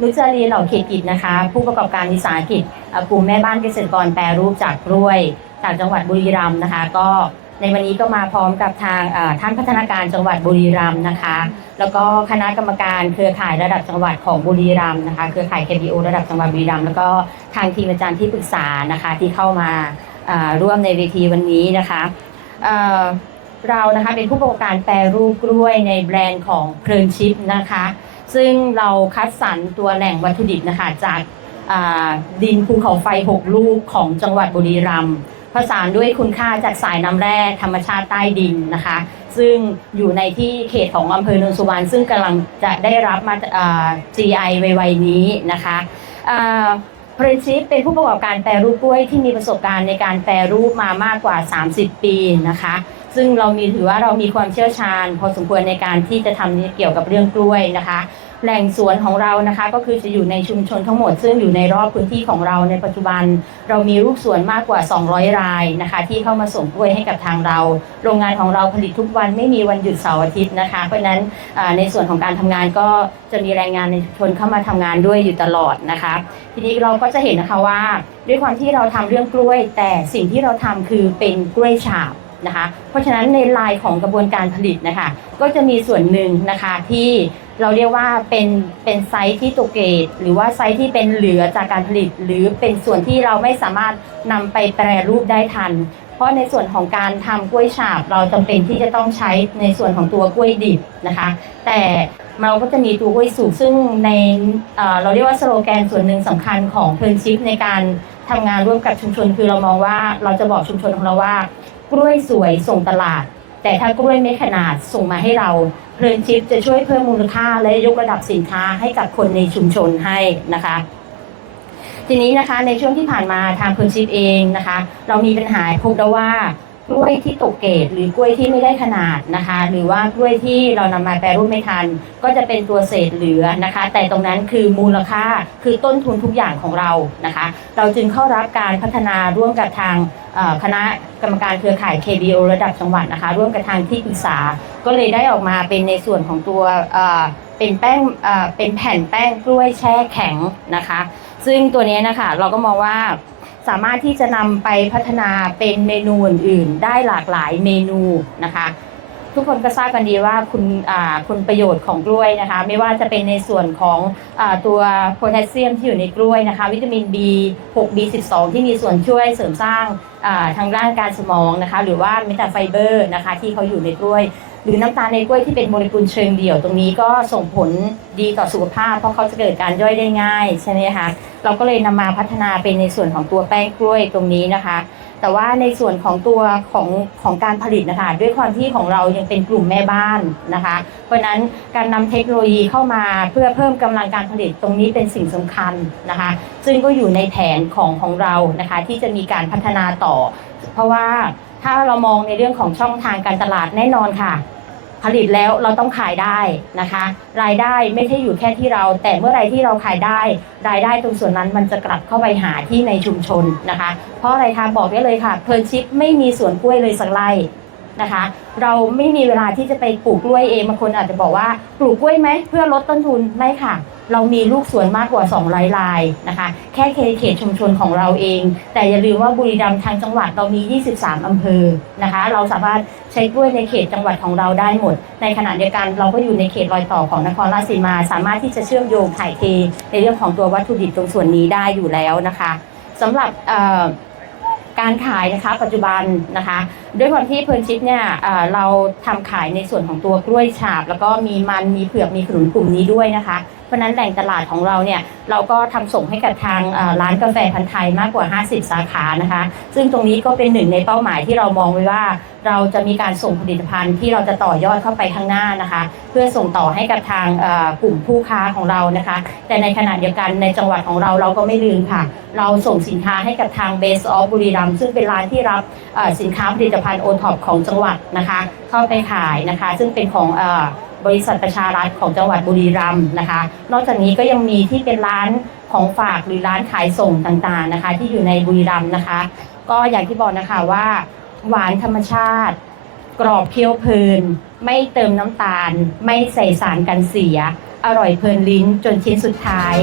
นุจรีเหล่าเขตกิจนะคะ ผู้ประกอบการวิสาหกิจเอ่อกลุ่มแม่บ้านเกษตรกรแปรรูปจากกล้วยจากจังหวัดบุรีรัมย์นะคะ ก็ในวันนี้ก็มาพร้อมกับทางท่านพัฒนาการจังหวัดบุรีรัมย์นะคะ แล้วก็คณะกรรมการเครือข่ายระดับจังหวัดของบุรีรัมย์นะคะ เครือข่าย KBO ระดับจังหวัดบุรีรัมย์แล้วก็ทางทีมอาจารย์ที่ปรึกษานะคะที่เข้ามาร่วมในเวทีวันนี้นะคะเเรานะคะเป็นผู้ประกอบการแปรรูปกล้วยในแบรนด์ของเพลินชิปนะคะ ซึ่งเราคัดสรรตัวแหล่งวัตถุดิบนะคะจากดินภูเขาไฟ 6 ลูกของจังหวัดบุรีรัมย์ผสานด้วยคุณค่าจากสายน้ำแร่ธรรมชาติใต้ดินนะคะ ซึ่งอยู่ในที่เขตของอำเภอโนนสุวรรณซึ่งกำลังจะได้รับมาา GI ไวๆนี้นะคะพรนชิปเป็นผู้ประกอบการแปรรูปกล้วยที่มีประสบการณ์ในการแปรรูปมามากกว่า 30 ปีนะคะ ซึ่งเรามีถือว่าเรามีความเชี่ยวชาญ พอสมควรในการที่จะทำเกี่ยวกับเรื่องกล้วยนะคะ แหล่งสวนของเรานะคะ ก็คือจะอยู่ในชุมชนทั้งหมด ซึ่งอยู่ในรอบพื้นที่ของเราในปัจจุบัน เรามีลูกสวนมากกว่า 200 รายนะคะ ที่เข้ามาส่งกล้วยให้กับทางเรา โรงงานของเราผลิตทุกวันไม่มีวันหยุดเสาร์อาทิตย์นะคะ เพราะฉะนั้นในส่วนของการทำงานก็จะมีแรงงานในชุมชนเข้ามาทำงานด้วยอยู่ตลอดนะคะ ทีนี้เราก็จะเห็นนะคะว่า ด้วยความที่เราทำเรื่องกล้วย แต่สิ่งที่เราทำคือเป็นกล้วยฉาบ นะคะ เพราะฉะนั้นในลายของกระบวนการผลิตนะคะ ก็จะมีส่วนหนึ่งนะคะที่เราเรียกว่าเป็นเป็นไซส์ที่ตกเกรดหรือว่าไซส์ที่เป็นเหลือจากการผลิต หรือเป็นส่วนที่เราไม่สามารถนำไปแปรรูปได้ทัน เพราะในส่วนของการทำกล้วยฉาบ เราจำเป็นที่จะต้องใช้ในส่วนของตัวกล้วยดิบนะคะ แต่เราก็จะมีตัวกล้วยสุกซึ่งในเราเรียกว่าสโลแกนส่วนหนึ่งสำคัญของเพลินชิพในการ ทำงานร่วมกับชุมชนคือเรามองว่าเราจะบอกชุมชนของเราว่า กล้วยสวยส่งตลาด แต่ถ้ากล้วยไม่ขนาดส่งมาให้เราเพลินชิปจะช่วยเพิ่มมูลค่าและยกระดับสินค้าให้กับคนในชุมชนให้นะคะทีนี้นะคะในช่วงที่ผ่านมาทางเพลินชิปเองนะคะ เรามีปัญหาพบแล้วว่า กล้วยที่ตกเกรดหรือกล้วยที่ไม่ได้ขนาดนะคะ หรือว่ากล้วยที่เรานำมาแปรรูปไม่ทัน ก็จะเป็นตัวเศษเหลือนะคะ แต่ตรงนั้นคือมูลค่าคือต้นทุนทุกอย่างของเรานะคะ เราจึงเข้ารับการพัฒนาร่วมกับทางคณะกรรมการเครือข่าย KBO ระดับจังหวัดนะคะ ร่วมกับทางที่ปรึกษา ก็เลยได้ออกมาเป็นในส่วนของตัวเป็นแป้งเป็นแผ่นแป้งกล้วยแช่แข็งนะคะ ซึ่งตัวนี้นะคะเราก็มองว่า สามารถที่จะนำไปพัฒนาเป็นเมนูอื่นๆ ได้หลากหลายเมนูนะคะ ทุกคนก็ทราบกันดีว่าคุณคุณประโยชน์ของกล้วยนะคะ ไม่ว่าจะเป็นในส่วนของอตัวโพแทสเซียมที่อยู่ในกล้วยนะคะ วิตามิน B6 B12 ที่มีส่วนช่วยเสริมสร้างทางด้านการสมองนะคะ หรือว่าเมตาไฟเบอร์นะคะ ที่เขาอยู่ในกล้วย หรือน้ำตาลในกล้วยที่เป็นโมเลกุลเชิงเดี่ยวตรงนี้ก็ส่งผลดีต่อสุขภาพ เพราะเขาจะเกิดการย่อยได้ง่ายใช่ไหมคะเราก็เลยนำมาพัฒนาเป็นในส่วนของตัวแป้งกล้วยตรงนี้นะคะ แต่ว่าในส่วนของตัวของของการผลิตนะคะ ด้วยความที่ของเรายังเป็นกลุ่มแม่บ้านนะคะ เพราะนั้นการนำเทคโนโลยีเข้ามาเพื่อเพิ่มกำลังการผลิตตรงนี้เป็นสิ่งสำคัญนะคะ ซึ่งก็อยู่ในแผนของของเรานะคะ ที่จะมีการพัฒนาต่อ เพราะว่าถ้าเรามองในเรื่องของช่องทางการตลาดแน่นอนค่ะ ผลิตแล้วเราต้องขายได้นะคะ รายได้ไม่ใช่อยู่แค่ที่เรา แต่เมื่อไรที่เราขายได้ รายได้ตรงส่วนนั้นมันจะกลับเข้าไปหาที่ในชุมชนนะคะ เพราะอะไรคะบอกได้เลยค่ะเพลินชิปไม่มีสวนกล้วยเลยสักไร่ นะคะ เราไม่มีเวลาที่จะไปปลูกกล้วยเองบางคนอาจจะบอกว่าปลูกกล้วยไหมเพื่อลดต้นทุนไม่ค่ะ เรามีลูกสวนมากกว่า 200รายนะคะ แค่เขตชุมชนของเราเอง แต่อย่าลืมว่าบุรีรัมย์ทางจังหวัดเรามี 23 อำเภอนะคะ เราสามารถใช้กล้วยในเขตจังหวัดของเราได้หมด ในขณะเดียวกันเราก็อยู่ในเขตรอยต่อของนครราชสีมา สามารถที่จะเชื่อมโยงถ่ายเทในเรื่องของตัววัตถุดิบตรงส่วนนี้ได้อยู่แล้วนะคะสำหรับเอ่อการขายนะคะปัจจุบันนะคะ ด้วยความที่เพลินชิปเนี่ยเราทำขายในส่วนของตัวกล้วยฉาบ แล้วก็มีมันมีเผือกมีขนุนกลุ่มนี้ด้วยนะคะ เพราะนั้นแหล่งตลาดของเราเนี่ยเราก็ทำส่งให้กับทางร้านกาแฟพันธ์ไทยมากกว่า 50 สาขานะคะ ซึ่งตรงนี้ก็เป็นหนึ่งในเป้าหมายที่เรามองไว้ว่า เราจะมีการส่งผลิตภัณฑ์ที่เราจะต่อยอดเข้าไปข้างหน้านะคะ เพื่อส่งต่อให้กับทางกลุ่มผู้ค้าของเรานะคะ แต่ในขณะเดียวกันในจังหวัดของเราเราก็ไม่ลืมค่ะ เราส่งสินค้าให้กับทาง Base of บุรีรัมซึ่งเป็นร้านที่รับสินค้าผลิตภัณฑ์โอท็อปของจังหวัดนะคะ เข้าไปขายนะคะ ซึ่งเป็นของบริษัทประชารัฐของจังหวัดบุรีรัมย์นะคะ นอกจากนี้ก็ยังมีที่เป็นร้านของฝากหรือร้านขายส่งต่างๆนะคะ ที่อยู่ในบุรีรัมย์นะคะ ก็อย่างที่บอกนะคะว่า หวานธรรมชาติ กรอบเคี้ยวเพลิน ไม่เติมน้ำตาล ไม่ใส่สารกันเสีย อร่อยเพลินลิ้นจนชิ้นสุดท้าย